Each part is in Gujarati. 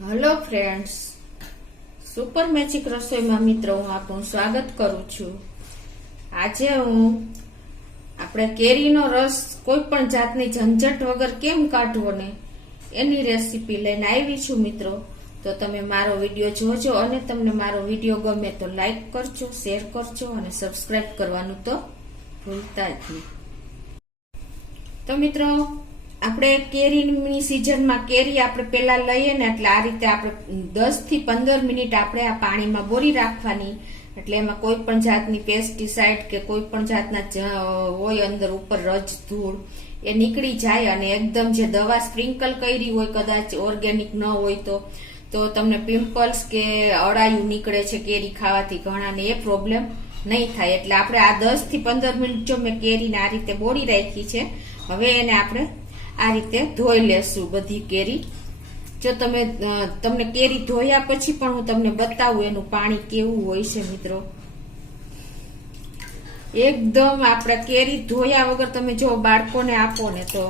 હેલો ફ્રેન્ડ્સ, સુપર મેજિક રસોઈમાં મિત્રો હું આપનું સ્વાગત કરું છું। આજે હું આપણે કેરીનો રસ કોઈ પણ જાતની ઝંઝટ વગર કેમ કાઢવો ને એની રેસીપી લઈને આવી છું મિત્રો। તો તમે મારો વિડીયો જોજો અને તમને મારો વિડીયો ગમે તો લાઈક કરજો, શેર કરજો અને સબસ્ક્રાઇબ કરવાનું તો ભૂલતા જ નહીં। તો મિત્રો, આપણે કેરીની સિઝનમાં કેરી આપણે પેલા લઈએ ને એટલે આ રીતે આપણે 10 થી 15 મિનિટ આપણે આ પાણીમાં બોરી રાખવાની, એટલે એમાં કોઈ પણ જાતની પેસ્ટિસાઇડ કે કોઈ પણ જાતના હોય અંદર ઉપર રજ ધૂળ એ નીકળી જાય અને એકદમ જે દવા સ્પ્રિંકલ કરી હોય, કદાચ ઓર્ગેનિક ન હોય તો તમને પિમ્પલ્સ કે અળાયું નીકળે છે કેરી ખાવાથી ઘણાને, એ પ્રોબ્લેમ નહીં થાય। એટલે આપણે આ 10 થી 15 મિનિટ જો મેં કેરીને આ રીતે બોળી રાખી છે, હવે એને આપણે આ રીતે ધોઈ લેશું બધી કેરી। જો તમને કેરી ધોયા પછી પણ હું તમને બતાવું એનું પાણી કેવું હોય છે મિત્રો। એકદમ આપણે કેરી ધોયા વગર તમે જો બાળકોને આપો ને તો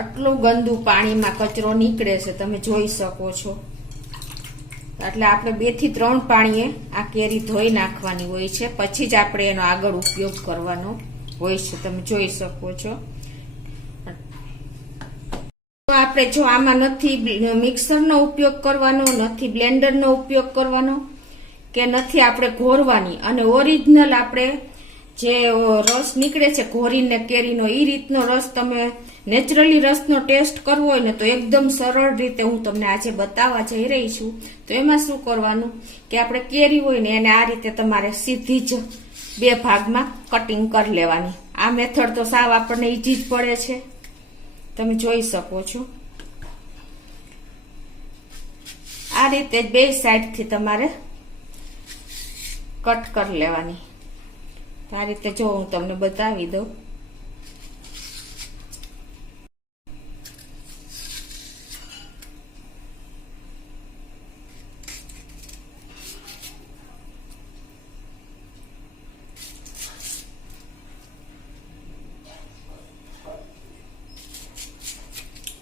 આટલું ગંદુ પાણીમાં કચરો નીકળે છે, તમે જોઈ શકો છો। એટલે આપણે 2 થી 3 પાણીએ આ કેરી ધોઈ નાખવાની હોય છે, પછી જ આપણે એનો આગળ ઉપયોગ કરવાનો હોય છે, તમે જોઈ શકો છો। આપણે જો આમાં નથી મિક્સરનો ઉપયોગ કરવાનો, નથી બ્લેન્ડરનો ઉપયોગ કરવાનો કે નથી આપણે ઘોરવાની, અને ઓરિજિનલ આપણે જે રસ નીકળે છે ઘોરીને કેરીનો, એ રીતનો રસ તમે નેચરલી રસનો ટેસ્ટ કરવો હોય ને તો એકદમ સરળ રીતે હું તમને આજે બતાવવા જઈ રહી છું। તો એમાં શું કરવાનું કે આપણે કેરી હોય ને એને આ રીતે તમારે સીધી જ 2 ભાગમાં કટિંગ કરી લેવાની। આ મેથડ તો સાવ આપણને ઈજી જ પડે છે, તમે જોઈ શકો છો। આ રીતે 2 સાઈડથી તમારે કટ કરી લેવાની। આ રીતે જો હું તમને બતાવી દઉં।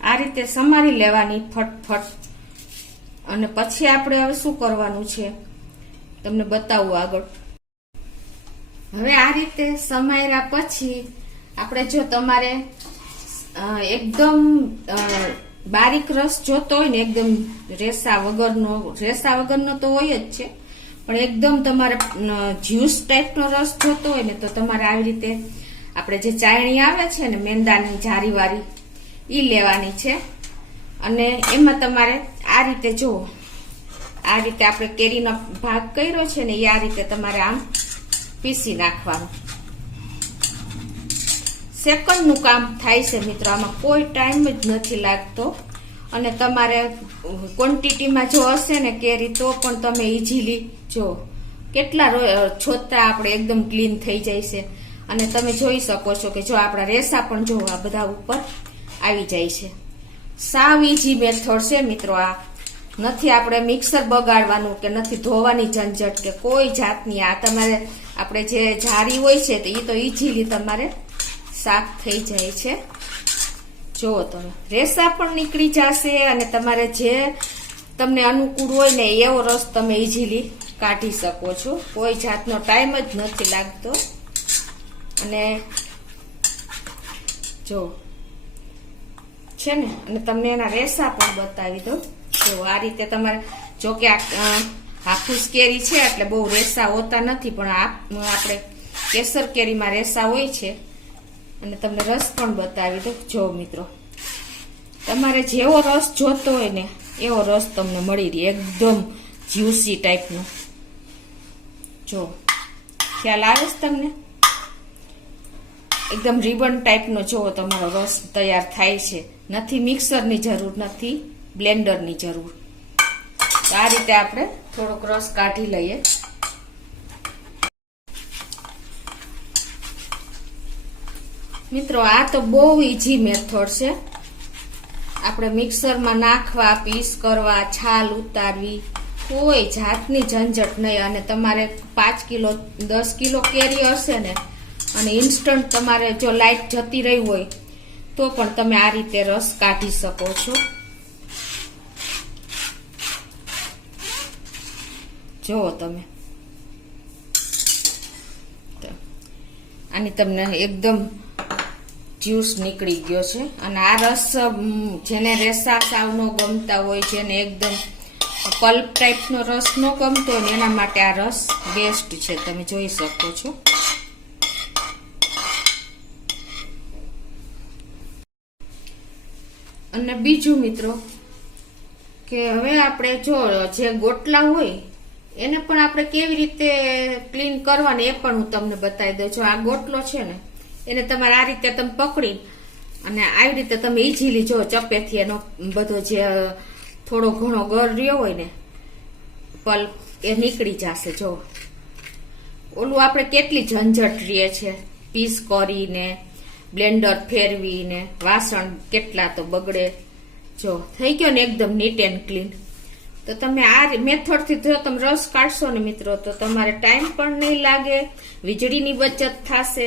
આ રીતે સમારી લેવાની ફટફટ, અને પછી આપણે હવે શું કરવાનું છે તમને બતાવું આગળ। હવે આ રીતે સમાર્યા પછી આપણે જો તમારે એકદમ બારીક રસ જોતો હોય ને, એકદમ રેસા વગરનો તો હોય જ છે, પણ એકદમ તમારે જ્યુસ ટાઈપનો રસ જોતો હોય ને તો તમારે આવી રીતે આપણે જે ચાયણી આવે છે ને મેંદાની જારીવાળી, ઈ લેવાની છે, અને એમાં તમારે આ રીતે જો આ રીતે આપણે કેરીનો ભાગ કર્યો છે ને એ આ રીતે તમારે આમ પીસી નાખવાનું। સેકન્ડનું કામ થાય છે મિત્રો, આમાં કોઈ ટાઈમ જ નથી લાગતો, અને તમારે ક્વોન્ટિટીમાં જો હશે ને કેરી તો પણ તમે ઈઝીલી જો કેટલા છોતરા આપણે એકદમ ક્લીન થઈ જાય છે, અને તમે જોઈ શકો છો કે જો આપણા રેસા પણ જો આ બધા ઉપર આવી જાય છે। સાવ ઈઝી મેથડ છે મિત્રો। આ નથી આપણે મિક્સર બગાડવાનું કે નથી ધોવાની ઝંઝટ કે કોઈ જાતની, આ તમારે આપણે જે જારી હોય છે તો એ તો ઈઝીલી તમારે સાફ થઈ જાય છે। જુઓ તમે, રેસા પણ નીકળી જશે, અને તમારે જે તમને અનુકૂળ હોય ને એવો રસ તમે ઈઝીલી કાઢી શકો છો, કોઈ જાતનો ટાઈમ જ નથી લાગતો। અને જો છે ને, અને તમને એના રેસા પણ બતાવી દઉં। જો આ રીતે તમારે, જો કે હાફૂસ કેરી છે એટલે બહુ રેસા હોતા નથી, પણ આપણે કેસર કેરીમાં રેસા હોય છે, અને તમને રસ પણ બતાવી દઉં। જો મિત્રો, તમારે જેવો રસ જોતો હોય ને એવો રસ તમને મળી રહે, એકદમ જ્યુસી ટાઈપનો। જો ખ્યાલ આવે છે તમને, એકદમ રિબન ટાઈપનો જો તમારો રસ તૈયાર થાય છે। નથી મિક્સરની જરૂર, નથી બ્લેન્ડરની જરૂર। તો આ રીતે આપણે થોડોક રસ કાઢી લઈએ। મિત્રો, આ તો બહુ ઈઝી મેથડ છે। આપણે મિક્સરમાં નાખવા, પીસ કરવા, છાલ ઉતારવી, કોઈ જાતની ઝંઝટ નહીં। અને તમારે 5 કિલો 10 કિલો કેરી હશે ને, અને ઇન્સ્ટન્ટ તમારે જો લાઈટ જતી રહી હોય તો પણ તમે આ રીતે રસ કાઢી શકો છો। જુઓ તમે, આની તમને એકદમ જ્યુસ નીકળી ગયો છે. અને આ રસ જેને રેસા સાવ ન ગમતા હોય, જેને એકદમ પલ્પ ટાઈપનો રસ ન ગમતો હોય એના માટે આ રસ બેસ્ટ છે, તમે જોઈ શકો છો. અને બીજું મિત્રો કે હવે આપણે જો જે ગોટલા હોય એને પણ આપણે કેવી રીતે ક્લીન કરવાની એ પણ હું તમને બતાવી દઉં છું. આ ગોટલો છે ને એને તમારે આ રીતે તમે પકડી અને આવી રીતે તમે ઈઝીલી જો ચપેથી એનો બધો જે થોડો ઘણો ગર રહ્યો હોય ને પલ્પ એ નીકળી જશે. જો ઓલું આપણે કેટલી ઝંઝટ રહીએ છે, પીસ કરીને બ્લેન્ડર ફેરવીને વાસણ કેટલા તો બગડે. જો થઈ ગયો ને એકદમ નીટ એન્ડ ક્લીન. તો તમે આ મેથડથી જો તમે રસ કાઢશો ને મિત્રો તો તમારે ટાઈમ પણ નહીં લાગે, વીજળીની બચત થશે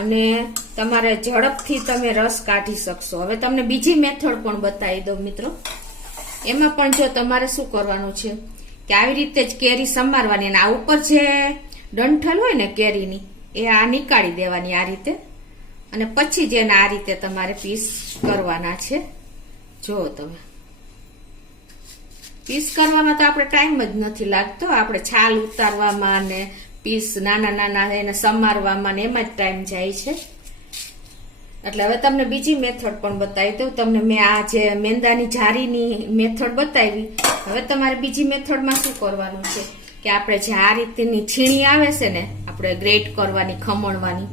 અને તમારે ઝડપથી તમે રસ કાઢી શકશો. હવે તમને બીજી મેથડ પણ બતાવી દઉં મિત્રો. એમાં પણ જો તમારે શું કરવાનું છે કે આવી રીતે જ કેરી સમારવાની અને આ ઉપર જે ડંઠલ હોય ને કેરીની એ આ નીકાળી દેવાની આ રીતે, અને પછી જ એને આ રીતે તમારે પીસ કરવાના છે. જો તમે પીસ કરવામાં તો આપણે ટાઈમ જ નથી લાગતો, આપણે છાલ ઉતારવામાં ને પીસ નાના નાના એને સમારવામાં ને એમાં જ ટાઈમ જાય છે. એટલે હવે તમને બીજી મેથડ પણ બતાવી દઉં. તમને મેં આ જે મેંદાની જારીની મેથડ બતાવી, હવે તમારે બીજી મેથડમાં શું કરવાનું છે કે આપણે જે આ રીતની છીણી આવે છે ને આપણે ગ્રેટ કરવાની, ખમણવાની,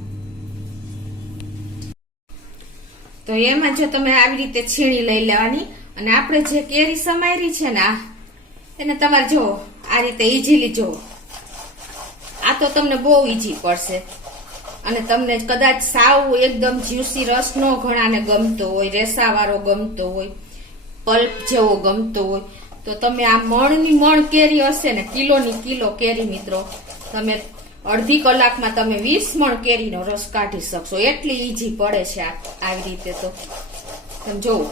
તો એમાં જો તમે આવી રીતે છીણી લઈ લેવાની અને આપણે જે કેરી સમારી છે ને એને તમારે જો આ રીતે ઈઝીલી જો આ તો તમને બહુ ઈઝી પડશે. અને તમને કદાચ સાવ એકદમ જ્યુસી રસ નો ઘણાને ગમતો હોય, રેસાવાળો ગમતો હોય, પલ્પ જેવો ગમતો હોય, તો તમે આ મણની મણ કેરી હશે ને, કિલોની કિલો કેરી મિત્રો, તમે અડધી કલાકમાં તમે 20 મણ કેરીનો રસ કાઢી શકશો. એટલી ઈઝી પડે છે આવી રીતે. તો તમે જોવો.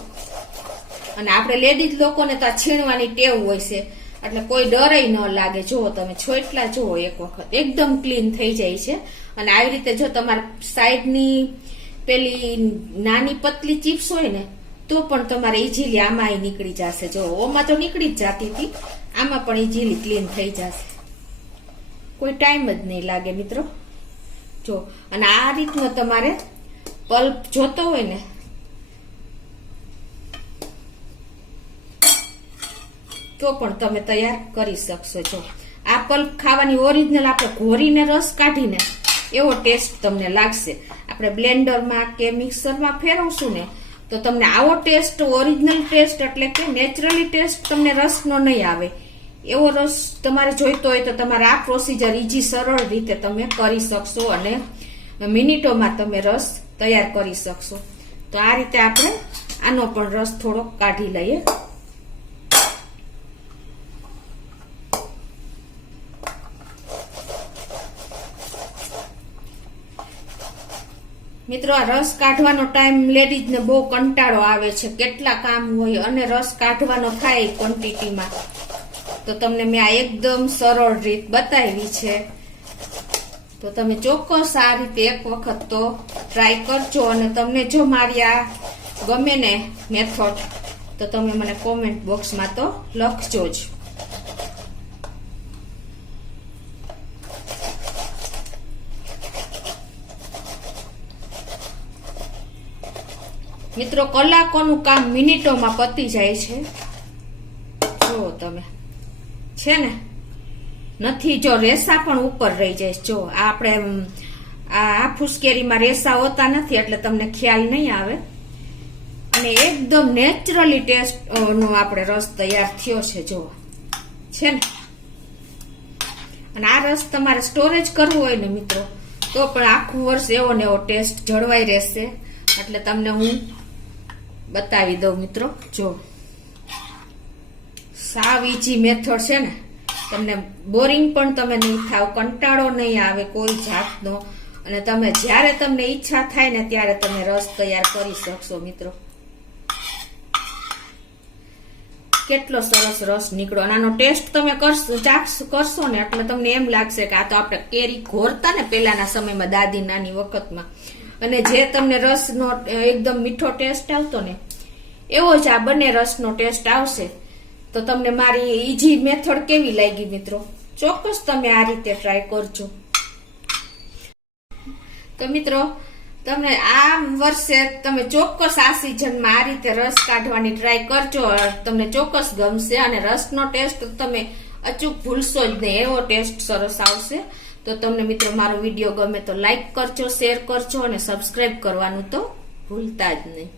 અને આપણે લેડીઝ લોકોને તો આ છીણવાની ટેવ હોય છે એટલે કોઈ ડરે ન લાગે. જુઓ તમે છોટલા જુઓ એક વખત એકદમ ક્લીન થઈ જાય છે. અને આવી રીતે જો તમારા સાઈડની પેલી નાની પતલી ચિપ્સ હોય ને તો પણ તમારે ઈઝીલી આમાં નીકળી જશે. જો ઓમાં તો નીકળી જ જતી હતી, આમાં પણ ઈઝીલી ક્લીન થઈ જશે, કોઈ ટાઈમ જ નહીં લાગે મિત્રો. જો અને આ રીતનો તમારે પલ્પ જોતો હોય ને તો પણ તમે તૈયાર કરી શકશો. જો આ પલ્પ ખાવાની ઓરિજિનલ આપણે ઘોરીને રસ કાઢીને એવો ટેસ્ટ તમને લાગશે. આપણે બ્લેન્ડરમાં કે મિક્સરમાં ફેરવશું ને તો તમને આવો ટેસ્ટ, ઓરિજિનલ ટેસ્ટ એટલે કે નેચરલી ટેસ્ટ તમને રસનો નહીં આવે. એવો રસ તમારે જોઈતો હોય તો તમારે આ પ્રોસીજર ઈઝી સરળ રીતે તમે કરી શકશો અને મિનિટોમાં તમે રસ તૈયાર કરી શકશો. તો આ રીતે આપણે આનો પણ રસ થોડોક કાઢી લઈએ. મિત્રો આ રસ કાઢવાનો ટાઈમ લેડીઝને બહુ કંટાળો આવે છે, કેટલા કામ હોય અને રસ કાઢવાનો થાય ક્વોન્ટિટીમાં. તો તમને મેં આ એકદમ સરળ રીત બતાવી છે. તો તમે ચોક્કસ આ રીતે એક વખત તો ટ્રાય કરજો. અને તમને જો મારી આ ગમે ને મેથડ તો તમે મને કોમેન્ટ બોક્સમાં તો લખજો જ. મિત્રો કલાકોનું કામ મિનિટોમાં પતી જાય છે. જો તમે છે ને નથી, જો રેસા પણ ઉપર રહી જાય. જો આપણે આ ફૂસકેરીમાં રેસા હોતા નથી એટલે તમને ખ્યાલ નહીં આવે. અને એકદમ નેચરલી ટેસ્ટ નો આપણે રસ તૈયાર થયો છે. જો છે ને. અને આ રસ તમારે સ્ટોરેજ કરવો હોય ને મિત્રો તો પણ આખું વર્ષ એવો ને એવો ટેસ્ટ જળવાઈ રહેશે. એટલે તમને હું બતાવી દઉં મિત્રો. જો સાવ ઈઝી મેથડ છે ને, તમને બોરિંગ પણ તમે નહીં થાવ, કંટાળો નહીં આવે કોઈ જાતનો. અને તમે જ્યારે તમને ઈચ્છા થાય ને ત્યારે તમે રસ તૈયાર કરી શકશો મિત્રો. કેટલો સરસ રસ નીકળ્યો. અને આનો ટેસ્ટ તમે કરશો ને એટલે તમને એમ લાગશે કે આ તો આપણે કેરી ઘોરતા ને પેલાના સમયમાં દાદી નાની વખતમાં, અને જે તમને રસનો એકદમ મીઠો ટેસ્ટ આવતો ને એવો જ આ બંને રસનો ટેસ્ટ આવશે. તો તમને મારી ઈઝી મેથડ કેવી લાગી મિત્રો? ચોક્કસ તમે આ રીતે ટ્રાય કરજો. તો મિત્રો તમે આ વર્ષે તમે ચોક્કસ આ સિઝનમાં આ રીતે રસ કાઢવાની ટ્રાય કરજો. તમને ચોક્કસ ગમશે અને રસનો ટેસ્ટ તમે અચૂક ભૂલશો જ નહીં, એવો ટેસ્ટ સરસ આવશે. તો તમને મિત્રો મારો વિડીયો ગમે તો લાઈક કરજો, શેર કરજો અને સબસ્ક્રાઈબ કરવાનું તો ભૂલતા જ નહીં.